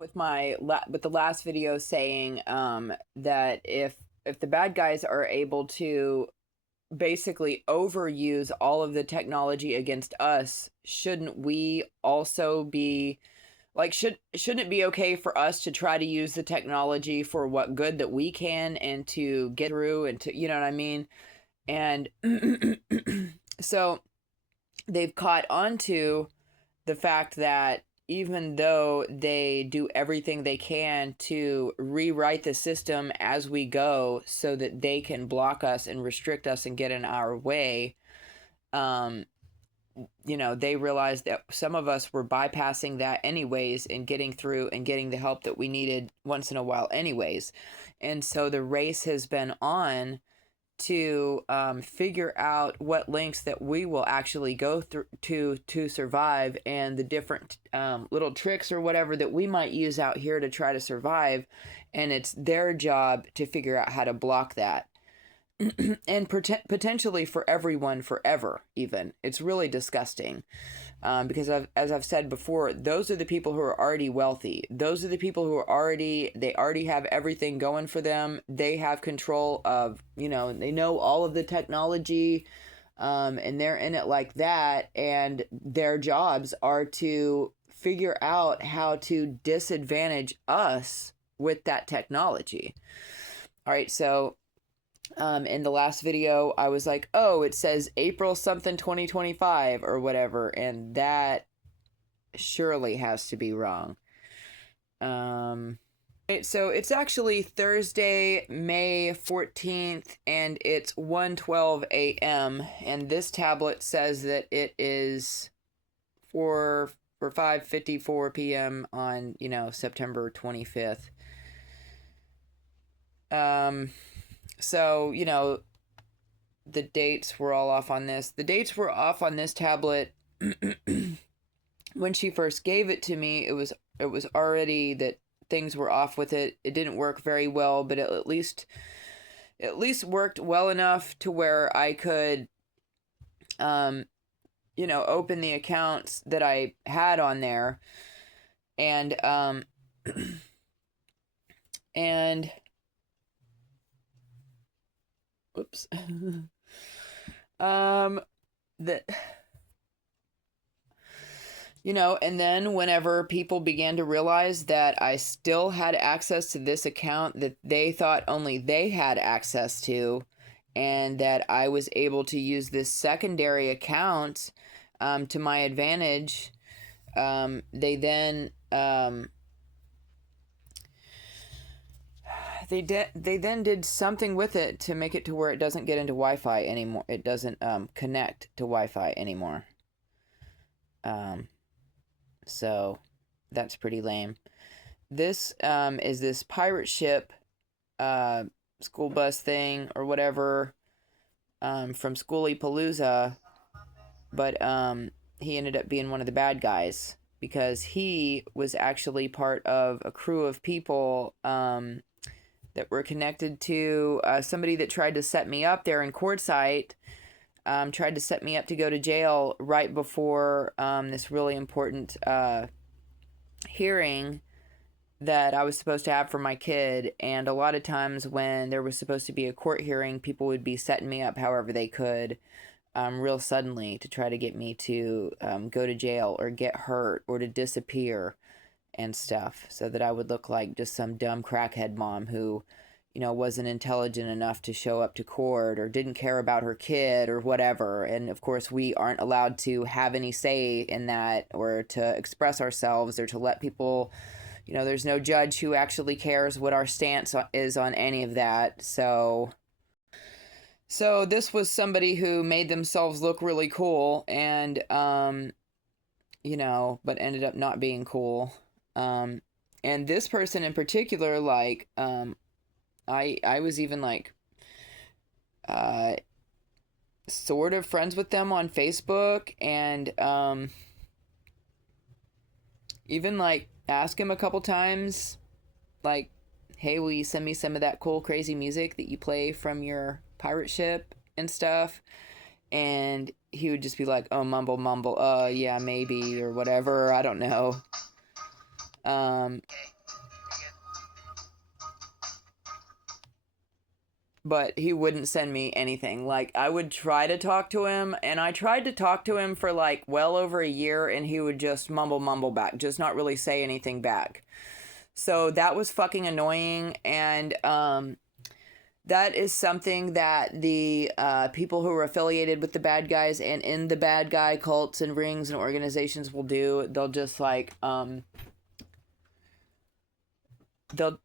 with with the last video saying that if the bad guys are able to basically overuse all of the technology against us, shouldn't we also be like shouldn't it be okay for us to try to use the technology for what good that we can and to get through and to, you know what I mean? And so they've caught on to the fact that even though they do everything they can to rewrite the system as we go so that they can block us and restrict us and get in our way, um, they realized that some of us were bypassing that anyways and getting through and getting the help that we needed once in a while anyways. And so the race has been on to figure out what links that we will actually go through to survive, and the different little tricks or whatever that we might use out here to try to survive. And it's their job to figure out how to block that. And potentially for everyone forever, even. It's really disgusting. Because as I've said before, those are the people who are already wealthy. Those are the people who they already have everything going for them. They have control of, they know all of the technology, and they're in it like that. And their jobs are to figure out how to disadvantage us with that technology. All right, so in the last video, I was like, oh, it says April something 2025 or whatever, and that surely has to be wrong. So it's actually Thursday, May 14th, and it's 1:12 a.m., and this tablet says that it is for 5:54 p.m. on, September 25th. So, the dates were all off on this. The dates were off on this tablet when she first gave it to me. It was already that things were off with it. It didn't work very well, but it at least worked well enough to where I could open the accounts that I had on there, and and oops. That and then whenever people began to realize that I still had access to this account that they thought only they had access to, and that I was able to use this secondary account to my advantage, they then they then did something with it to make it to where it doesn't get into Wi-Fi anymore. It doesn't connect to Wi-Fi anymore. So that's pretty lame. This is this pirate ship school bus thing or whatever from Schoolie Palooza, but he ended up being one of the bad guys because he was actually part of a crew of people that were connected to somebody that tried to set me up there in Quartzsite, tried to set me up to go to jail right before this really important hearing that I was supposed to have for my kid. And a lot of times when there was supposed to be a court hearing, people would be setting me up however they could real suddenly to try to get me to go to jail or get hurt or to disappear and stuff, so that I would look like just some dumb crackhead mom who, wasn't intelligent enough to show up to court or didn't care about her kid or whatever. And of course, we aren't allowed to have any say in that or to express ourselves or to let people, there's no judge who actually cares what our stance is on any of that. So this was somebody who made themselves look really cool and, but ended up not being cool. And this person in particular, like, I was even like, sort of friends with them on Facebook, and, even like ask him a couple times, like, hey, will you send me some of that cool, crazy music that you play from your pirate ship and stuff? And he would just be like, oh, mumble, yeah, maybe, or whatever. I don't know. but he wouldn't send me anything. Like, I would try to talk to him, and I tried to talk to him for like well over a year, and he would just mumble back, just not really say anything back. So that was fucking annoying. And that is something that the people who are affiliated with the bad guys and in the bad guy cults and rings and organizations will do. They'll just like they'll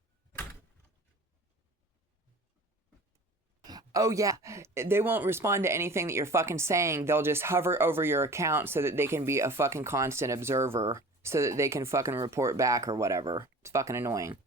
oh yeah, they won't respond to anything that you're fucking saying. They'll just hover over your account so that they can be a fucking constant observer, so that they can fucking report back or whatever. It's fucking annoying.